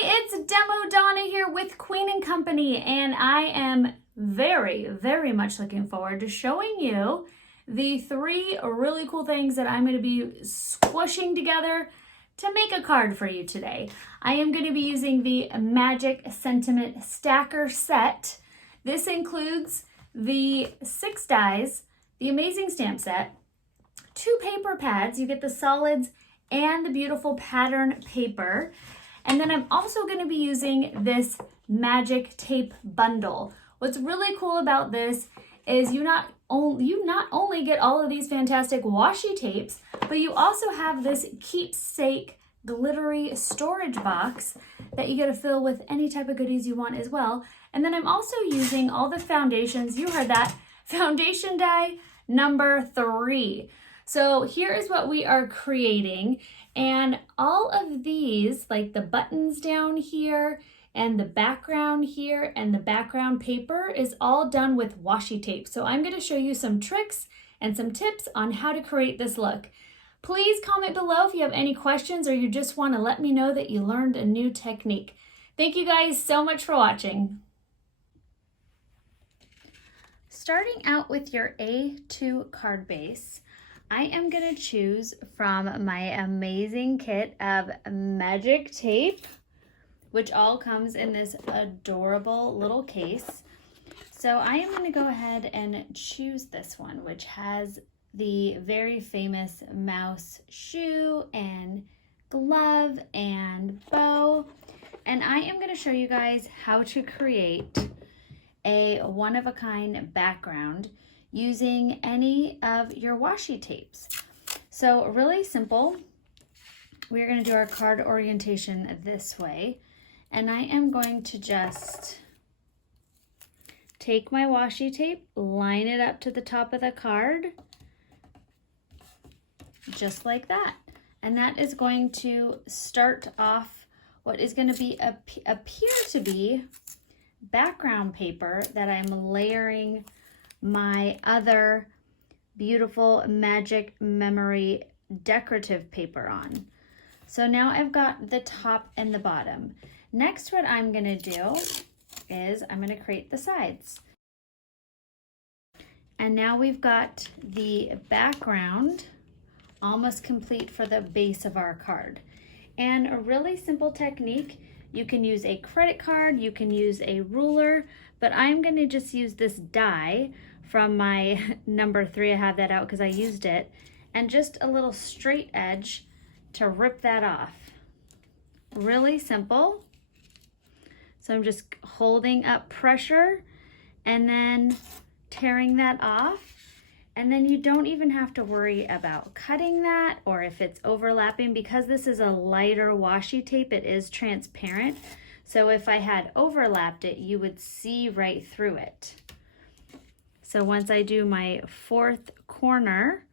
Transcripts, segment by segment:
It's Demo Donna here with Queen and Company, and I am very much looking forward to showing you the 3 really cool things that I'm going to be squishing together to make a card for you today. I am going to be using the Magic Sentiment Stacker set. This includes the 6 dies, the Amazing Stamp Set, 2 paper pads. You get the solids and the beautiful pattern paper. And then I'm also going to be using this magic tape bundle. What's really cool about this is you not only get all of these fantastic washi tapes, but you also have this keepsake glittery storage box that you get to fill with any type of goodies you want as well. And then I'm also using all the foundations. You heard that, foundation die number 3. So here is what we are creating, and all of these, like the buttons down here and the background here and the background paper, is all done with washi tape. So I'm going to show you some tricks and some tips on how to create this look. Please comment below if you have any questions or you just want to let me know that you learned a new technique. Thank you guys so much for watching. Starting out with your A2 card base, I am going to choose from my amazing kit of magic tape, which all comes in this adorable little case. So I am going to go ahead and choose this one, which has the very famous mouse shoe and glove and bow. And I am going to show you guys how to create a one-of-a-kind background using any of your washi tapes. So really simple. We're going to do our card orientation this way, and I am going to just take my washi tape, line it up to the top of the card, just like that. And that is going to start off what is going to be appear to be background paper that I'm layering my other beautiful magic memory decorative paper on. So now I've got the top and the bottom. Next, what I'm going to do is I'm going to create the sides. And now we've got the background almost complete for the base of our card. And a really simple technique, you can use a credit card, you can use a ruler, but I'm going to just use this die from my number 3. I have that out because I used it, and just a little straight edge to rip that off. Really simple. So I'm just holding up pressure and then tearing that off. And then you don't even have to worry about cutting that or if it's overlapping, because this is a lighter washi tape, it is transparent. So if I had overlapped it, you would see right through it. So once I do my 4th corner,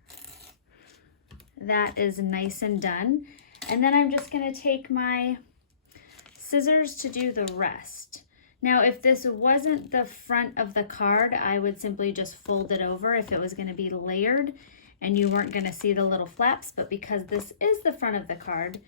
that is nice and done. And then I'm just going to take my scissors to do the rest. Now, if this wasn't the front of the card, I would simply just fold it over if it was going to be layered and you weren't going to see the little flaps. But because this is the front of the card,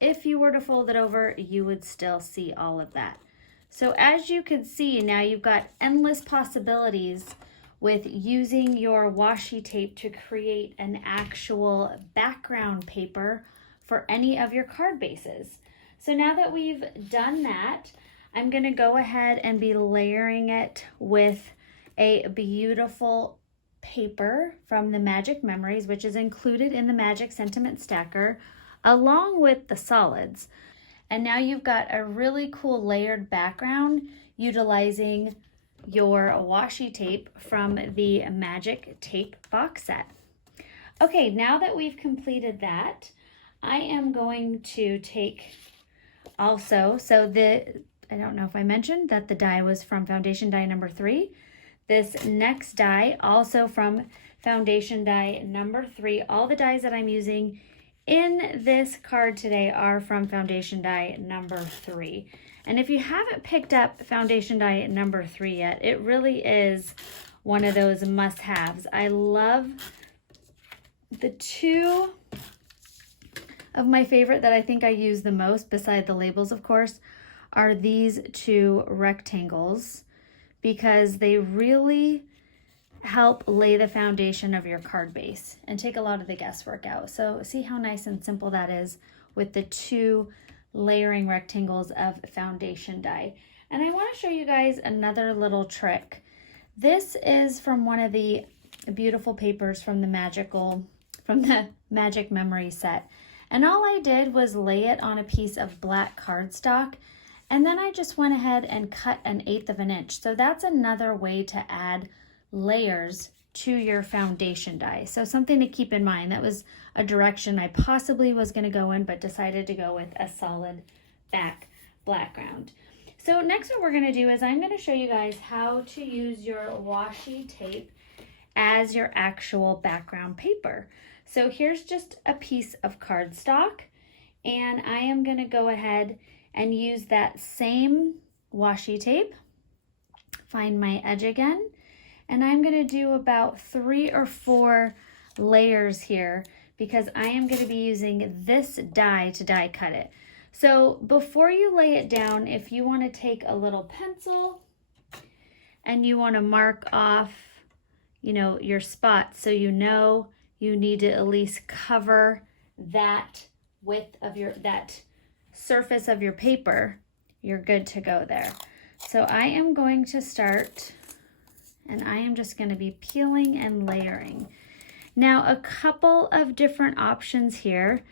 if you were to fold it over, you would still see all of that. So as you can see, now you've got endless possibilities with using your washi tape to create an actual background paper for any of your card bases. So now that we've done that, I'm going to go ahead and be layering it with a beautiful paper from the Magic Memories, which is included in the Magic Sentiment Stacker, along with the solids. And now you've got a really cool layered background utilizing your washi tape from the Magic Tape box set. Okay, now that we've completed that, I am going to take also, I don't know if I mentioned that the die was from foundation die number 3. This next die also from foundation die number 3. All the dies that I'm using in this card today are from foundation die number 3. And if you haven't picked up foundation die number 3 yet, it really is one of those must-haves. I love the 2 of my favorite that I think I use the most, beside the labels of course, are these two rectangles, because they really help lay the foundation of your card base and take a lot of the guesswork out. So see how nice and simple that is with the two layering rectangles of foundation die. And I want to show you guys another little trick. This is from one of the beautiful papers from the Magic Memory set. And all I did was lay it on a piece of black cardstock, and then I just went ahead and cut 1/8 of an inch. So that's another way to add layers to your foundation die. So something to keep in mind. That was a direction I possibly was going to go in, but decided to go with a solid background. So next what we're going to do is I'm going to show you guys how to use your washi tape as your actual background paper. So here's just a piece of cardstock, and I am going to go ahead and use that same washi tape, find my edge again, and I'm going to do about 3 or 4 layers here, because I am going to be using this die to die cut it. So before you lay it down, if you want to take a little pencil and you want to mark off, you know, your spots, so you know you need to at least cover that width of that surface of your paper, you're good to go there. So I am going to start, and I am just going to be peeling and layering. Now, a couple of different options here.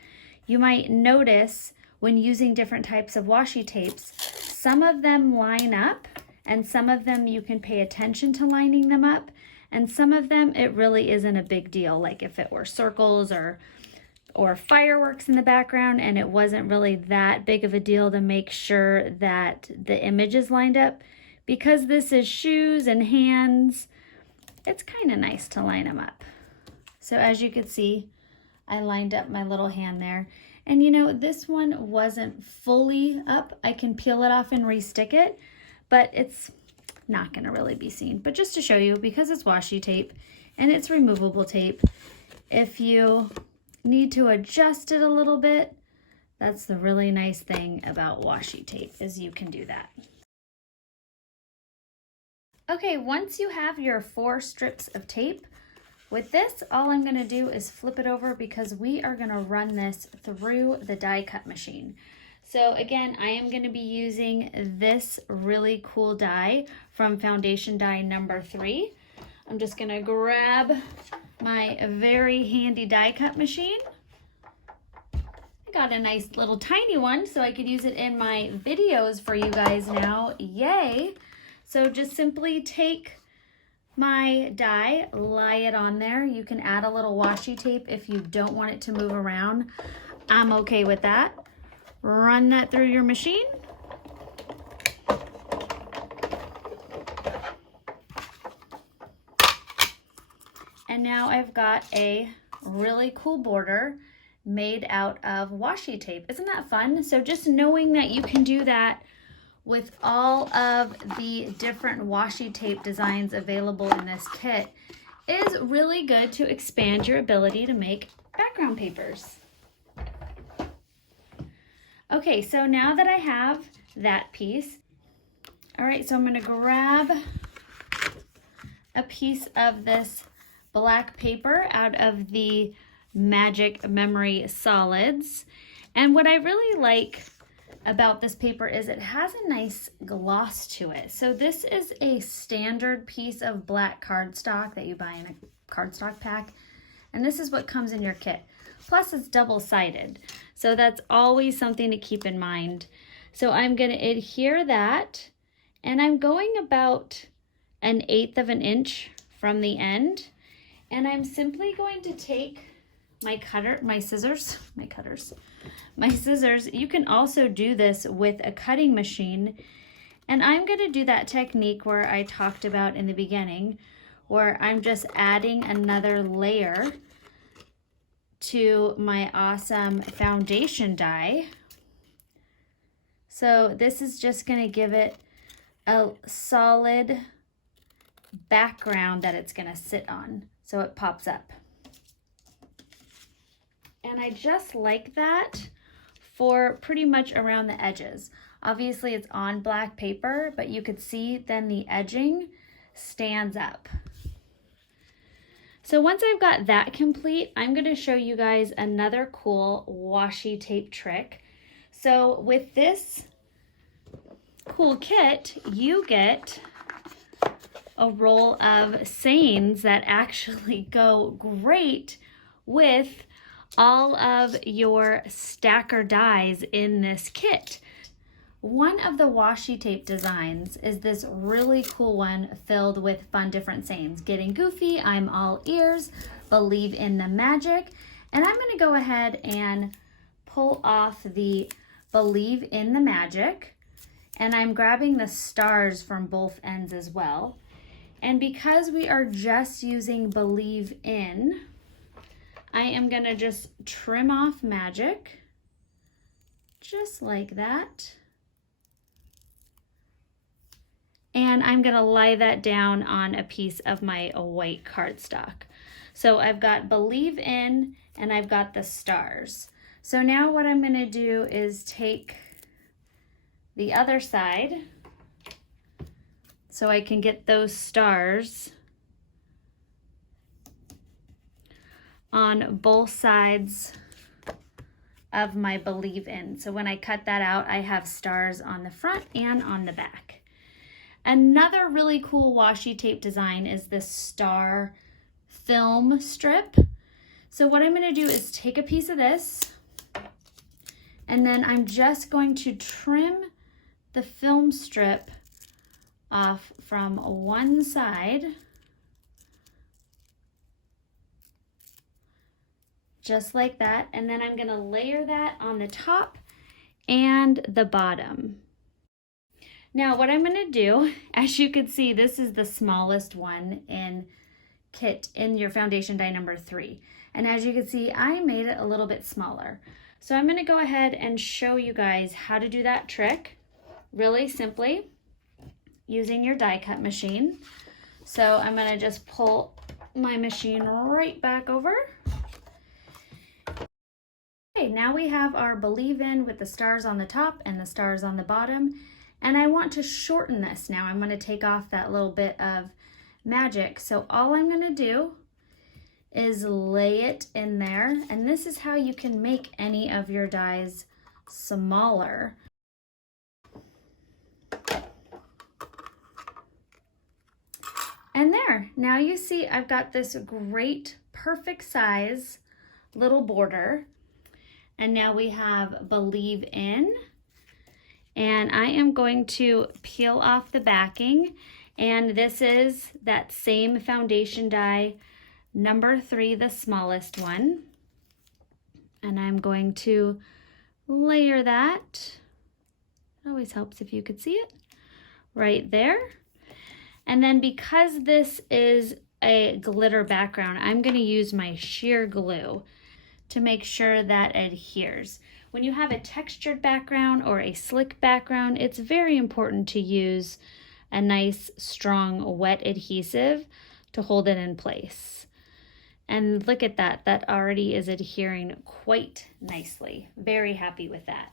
You might notice when using different types of washi tapes, some of them line up, and some of them you can pay attention to lining them up, and some of them it really isn't a big deal, like if it were circles or fireworks in the background and it wasn't really that big of a deal to make sure that the image is lined up. Because this is shoes and hands, it's kind of nice to line them up. So as you can see, I lined up my little hand there. And you know, this one wasn't fully up. I can peel it off and restick it, but it's not going to really be seen. But just to show you, because it's washi tape and it's removable tape, if you need to adjust it a little bit, that's the really nice thing about washi tape, is you can do that. Okay, once you have your 4 strips of tape, with this, all I'm going to do is flip it over, because we are going to run this through the die cut machine. So again, I am going to be using this really cool die from foundation die number 3. I'm just going to grab my very handy die cut machine. I got a nice little tiny one, so I could use it in my videos for you guys now. Yay! So just simply take my die, lie it on there. You can add a little washi tape if you don't want it to move around. I'm okay with that. Run that through your machine. And now I've got a really cool border made out of washi tape. Isn't that fun? So just knowing that you can do that with all of the different washi tape designs available in this kit is really good to expand your ability to make background papers. Okay, so now that I have that piece, all right, so I'm going to grab a piece of this black paper out of the Magic Memory Solids. And what I really like about this paper is it has a nice gloss to it. So this is a standard piece of black cardstock that you buy in a cardstock pack, and this is what comes in your kit. Plus it's double-sided, so that's always something to keep in mind. So I'm going to adhere that, and I'm going about 1/8 of an inch from the end, and I'm simply going to take my scissors. You can also do this with a cutting machine, and I'm going to do that technique where I talked about in the beginning, where I'm just adding another layer to my awesome foundation die. So this is just going to give it a solid background that it's going to sit on, so it pops up. And And I just like that for pretty much around the edges. Obviously it's on black paper, but you could see then the edging stands up. So once I've got that complete, I'm going to show you guys another cool washi tape trick. So with this cool kit, you get a roll of sayings that actually go great with all of your stacker dies in this kit. One of the washi tape designs is this really cool one filled with fun different sayings. Getting goofy, I'm all ears, believe in the magic. And I'm gonna go ahead and pull off the believe in the magic. And I'm grabbing the stars from both ends as well. And because we are just using believe in, I am gonna just trim off magic, just like that. And I'm gonna lay that down on a piece of my white cardstock. So I've got believe in and I've got the stars. So now what I'm gonna do is take the other side so I can get those stars on both sides of my believe in. So when I cut that out, I have stars on the front and on the back. Another really cool washi tape design is this star film strip. So what I'm going to do is take a piece of this, and then I'm just going to trim the film strip off from one side, just like that, and then I'm going to layer that on the top and the bottom. Now what I'm going to do, as you can see, this is the smallest one in your foundation die number 3. And as you can see, I made it a little bit smaller. So I'm going to go ahead and show you guys how to do that trick really simply using your die cut machine. So I'm going to just pull my machine right back over. Okay, now we have our believe in with the stars on the top and the stars on the bottom. And I want to shorten this now. I'm going to take off that little bit of magic. So all I'm going to do is lay it in there. And this is how you can make any of your dies smaller. And there, now you see I've got this great, perfect size little border. And now we have believe in. And I am going to peel off the backing, and this is that same foundation die number 3, the smallest one. And I'm going to layer that. It always helps if you could see it right there. And then because this is a glitter background, I'm going to use my sheer glue to make sure that adheres. When you have a textured background or a slick background, it's very important to use a nice, strong, wet adhesive to hold it in place. And look at that, that already is adhering quite nicely. Very happy with that.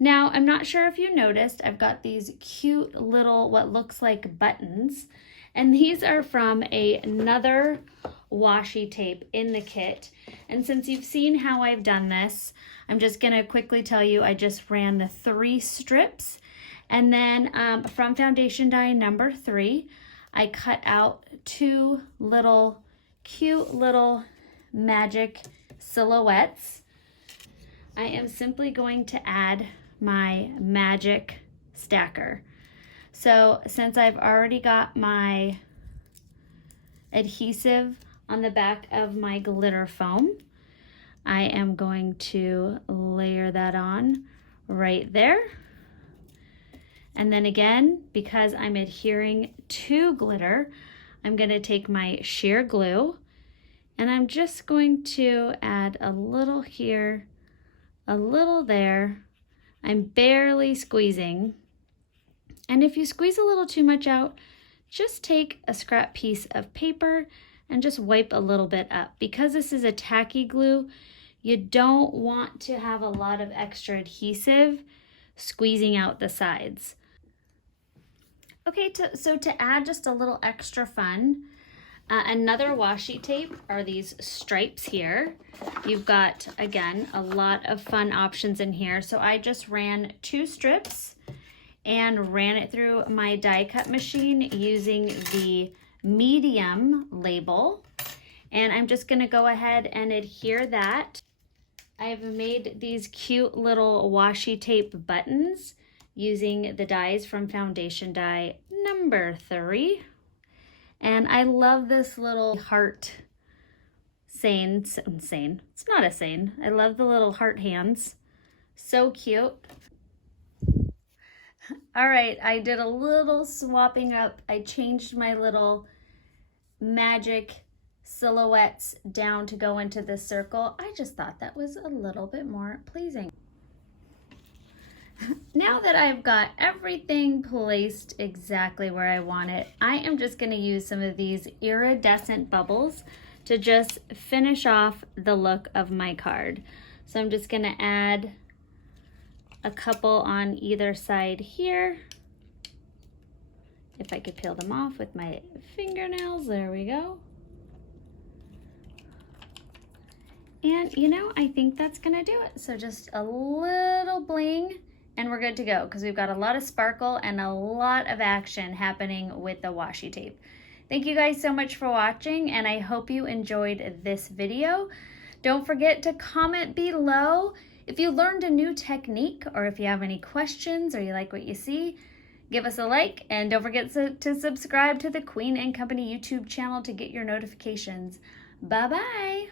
Now, I'm not sure if you noticed, I've got these cute little, what looks like buttons, and these are from another washi tape in the kit. And since you've seen how I've done this, I'm just gonna quickly tell you, I just ran the 3 strips, and then from foundation die number 3, I cut out 2 little cute little magic silhouettes. I am simply going to add my magic stacker. So since I've already got my adhesive on the back of my glitter foam, I am going to layer that on right there. And then again, because I'm adhering to glitter, I'm going to take my sheer glue and I'm just going to add a little here, a little there. I'm barely squeezing. And if you squeeze a little too much out, just take a scrap piece of paper and just wipe a little bit up. Because this is a tacky glue, You don't want to have a lot of extra adhesive squeezing out the sides. Okay, so to add just a little extra fun, another washi tape are these stripes here. You've got, again, a lot of fun options in here. So I just ran 2 strips and ran it through my die cut machine using the medium label. And I'm just gonna go ahead and adhere that. I have made these cute little washi tape buttons using the dies from foundation die number 3. And I love this little heart saying, it's not a saying. I love the little heart hands. So cute. All right, I did a little swapping up. I changed my little magic silhouettes down to go into the circle. I just thought that was a little bit more pleasing. Now that I've got everything placed exactly where I want it, I am just going to use some of these iridescent bubbles to just finish off the look of my card. So I'm just going to add a couple on either side here. If I could peel them off with my fingernails, there we go. And you know, I think that's gonna do it. So just a little bling and we're good to go, because we've got a lot of sparkle and a lot of action happening with the washi tape. Thank you guys so much for watching, and I hope you enjoyed this video. Don't forget to comment below if you learned a new technique, or if you have any questions or you like what you see. Give us a like, and don't forget to subscribe to the Queen and Company YouTube channel to get your notifications. Bye-bye.